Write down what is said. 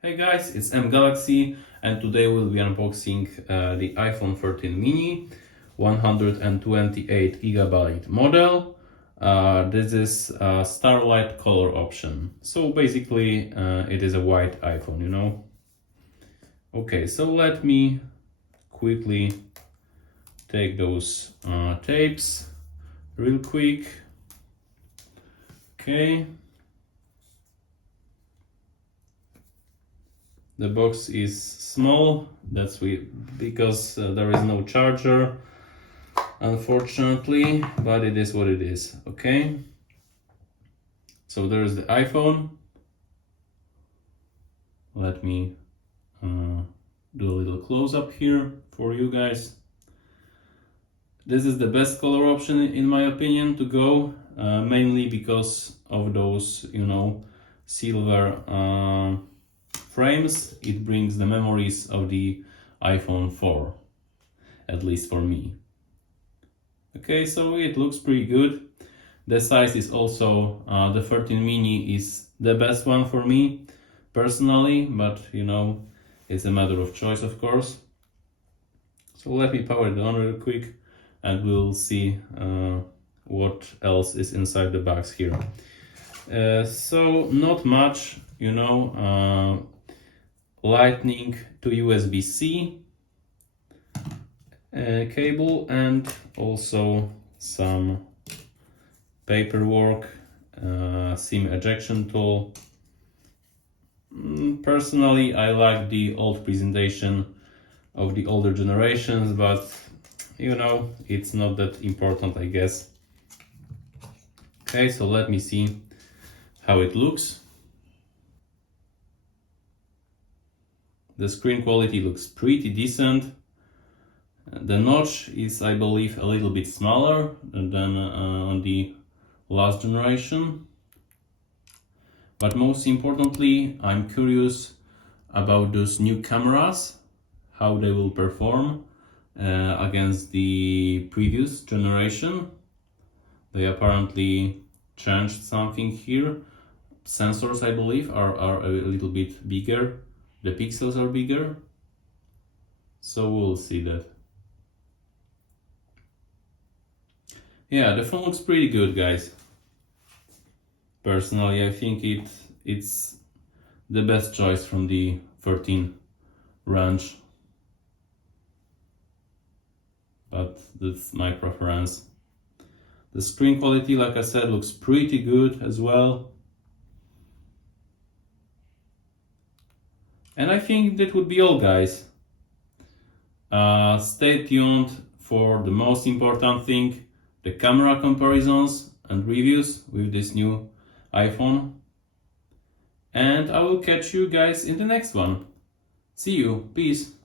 Hey guys, it's M Galaxy and today we'll be unboxing the iPhone 13 mini 128GB model. This is a Starlight color option. So basically it is a white iPhone, you know. Okay, so let me quickly take those tapes real quick. Okay. The box is small, because there is no charger, unfortunately, but it is what it is, okay? So there is the iPhone. Let me do a little close-up here for you guys. This is the best color option in my opinion to go, mainly because of those, you know, silver frames. It brings the memories of the iPhone 4, at least for me. Okay, so it looks pretty good. The size is also, the 13 mini is the best one for me personally, but you know, it's a matter of choice, of course. So let me power it on real quick and we'll see what else is inside the box here. So not much, you know, Lightning to USB-C cable and also some paperwork, SIM ejection tool. Personally, I like the old presentation of the older generations, but you know, it's not that important, I guess. Okay, so let me see how it looks. The screen quality looks pretty decent. The notch is, I believe, a little bit smaller than on the last generation. But most importantly, I'm curious about those new cameras, how they will perform against the previous generation. They apparently changed something here. Sensors, I believe, are a little bit bigger. The pixels are bigger. So we'll see that. Yeah, the phone looks pretty good, guys. Personally, I think it's the best choice from the 13 range. But that's my preference. The screen quality, like I said, looks pretty good as well. And I think that would be all, guys. Stay tuned for the most important thing, the camera comparisons and reviews with this new iPhone. And I will catch you guys in the next one. See you. Peace.